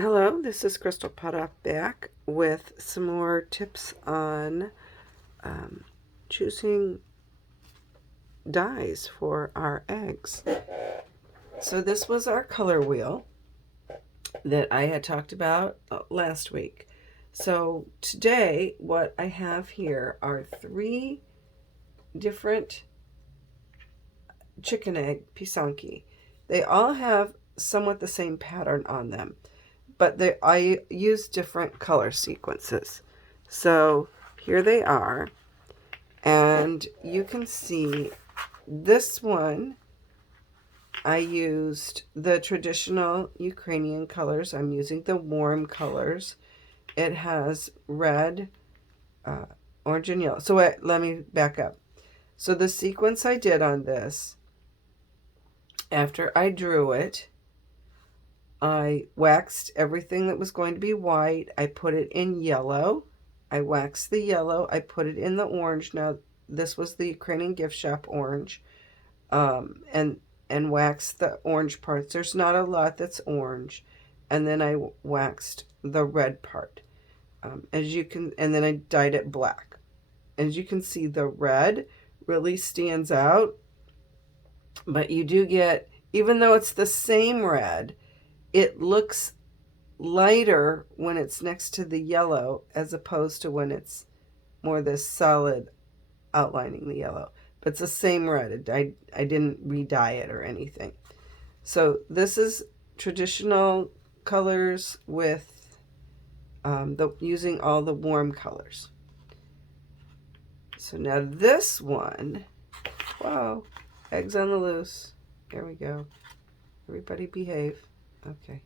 Hello, this is Crystal Potoff back with some more tips on choosing dyes for our eggs. So this was our color wheel that I had talked about last week. So today what I have here are 3 different chicken egg pisanki. They all have somewhat the same pattern on them, but I use different color sequences. So here they are, and you can see this one I used the traditional Ukrainian colors. I'm using the warm colors. It has red, uh, orange, and yellow. So let me back up. So the sequence I did on this, after I drew it, I waxed everything that was going to be white. I put it in yellow. I waxed the yellow. I put it in the orange. Now, this was the Ukrainian gift shop orange. And waxed the orange parts. There's not a lot that's orange. And then I waxed the red part. And then I dyed it black. As you can see, the red really stands out. But you do get, even though it's the same red, it looks lighter when it's next to the yellow as opposed to when it's more this solid outlining the yellow. But it's the same red. I didn't re-dye it or anything. So this is traditional colors with using all the warm colors. So now this one, wow, eggs on the loose. There we go. Everybody behave. Okay.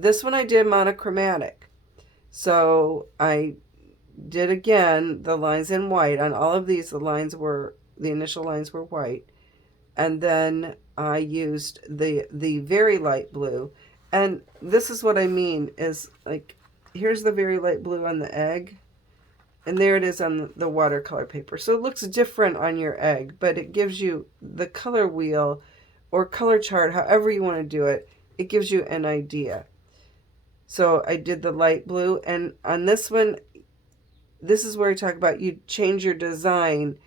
This one I did monochromatic. So I did again the lines in white. On all of these, the initial lines were white. And then I used the very light blue. And this is what I mean is, like, here's the very light blue on the egg. And there it is on the watercolor paper. So it looks different on your egg, but it gives you the color wheel or color chart, however you want to do it. It gives you an idea. So I did the light blue, and on this one, this is where I talk about you change your design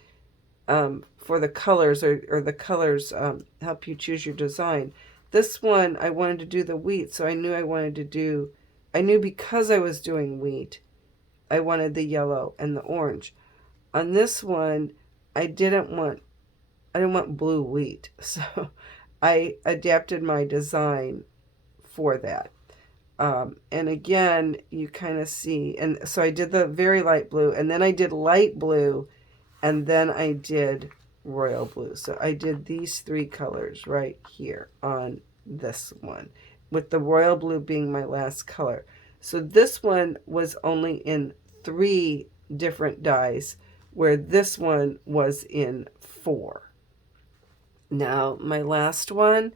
for the colors, or the colors help you choose your design. This one, I wanted to do the wheat, so I knew because I was doing wheat, I wanted the yellow and the orange. On this one, I didn't want blue wheat, so I adapted my design for that. And again, you kind of see, and so I did the very light blue, and then I did light blue, and then I did royal blue. So I did these 3 colors right here on this one, with the royal blue being my last color. So this one was only in 3 different dyes, where this one was in 4. Now, my last one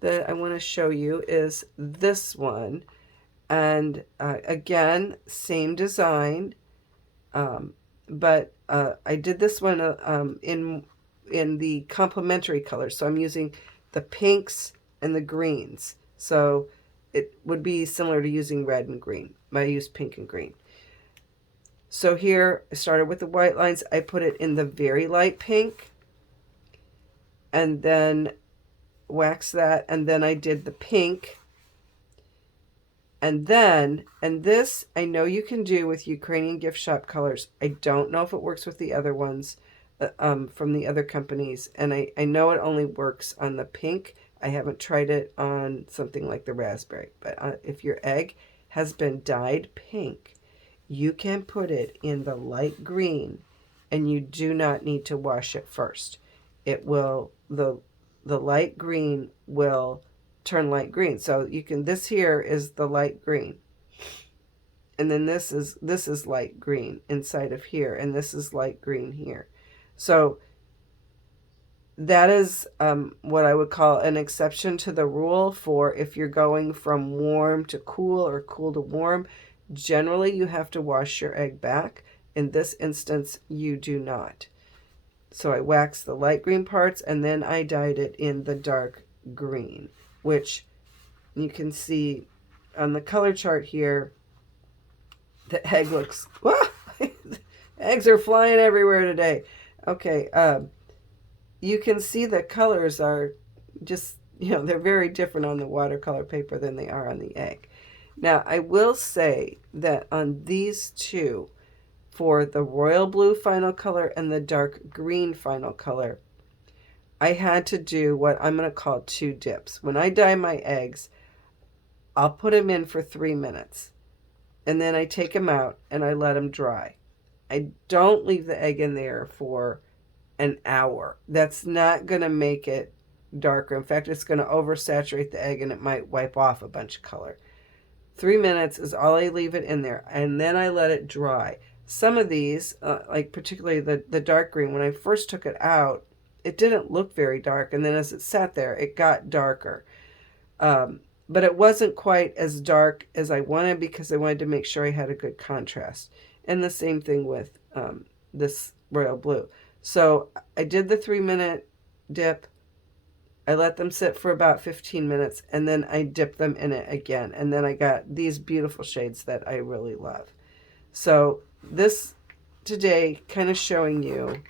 that I want to show you is this one. And again, same design, but I did this one in the complementary colors. So I'm using the pinks and the greens. So it would be similar to using red and green. I used pink and green. So here, I started with the white lines. I put it in the very light pink, and then waxed that, and then I did the pink. And this I know you can do with Ukrainian gift shop colors. I don't know if it works with the other ones from the other companies. And I know it only works on the pink. I haven't tried it on something like the raspberry. But if your egg has been dyed pink, you can put it in the light green, and you do not need to wash it first. It will, the light green will turn light green. So you can, this here is the light green, and then this is light green inside of here, and this is light green here. So that is what I would call an exception to the rule for if you're going from warm to cool or cool to warm. Generally, you have to wash your egg back. In this instance, you do not. So I waxed the light green parts, and then I dyed it in the dark green, which you can see on the color chart here, the egg looks, eggs are flying everywhere today. Okay, you can see the colors are just, they're very different on the watercolor paper than they are on the egg. Now, I will say that on these two, for the royal blue final color and the dark green final color, I had to do what I'm going to call 2 dips. When I dye my eggs, I'll put them in for 3 minutes, and then I take them out and I let them dry. I don't leave the egg in there for an hour. That's not going to make it darker. In fact, it's going to oversaturate the egg and it might wipe off a bunch of color. 3 minutes is all I leave it in there, and then I let it dry. Some of these, like particularly the dark green, when I first took it out, it didn't look very dark, and then as it sat there, it got darker. But it wasn't quite as dark as I wanted because I wanted to make sure I had a good contrast. And the same thing with this royal blue. So I did the 3-minute dip. I let them sit for about 15 minutes, and then I dip them in it again. And then I got these beautiful shades that I really love. So this today kind of showing you,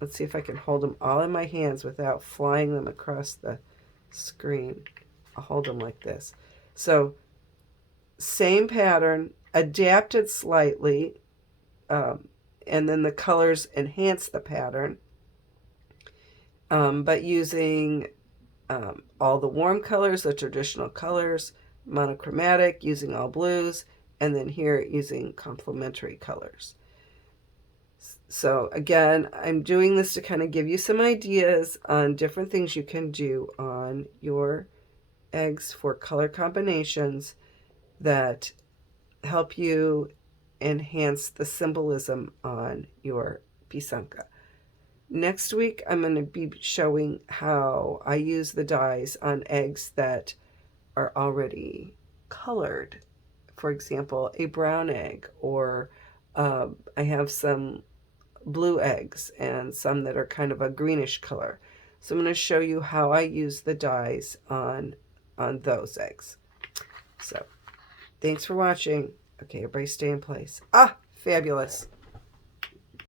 let's see if I can hold them all in my hands without flying them across the screen. I'll hold them like this. So same pattern, adapted slightly, and then the colors enhance the pattern. But using all the warm colors, the traditional colors, monochromatic, using all blues, and then here using complementary colors. So again, I'm doing this to kind of give you some ideas on different things you can do on your eggs for color combinations that help you enhance the symbolism on your pisanka. Next week, I'm going to be showing how I use the dyes on eggs that are already colored. For example, a brown egg, or I have some blue eggs and some that are kind of a greenish color. So I'm going to show you how I use the dyes on those eggs. So thanks for watching. Okay, everybody stay in place. Ah, fabulous.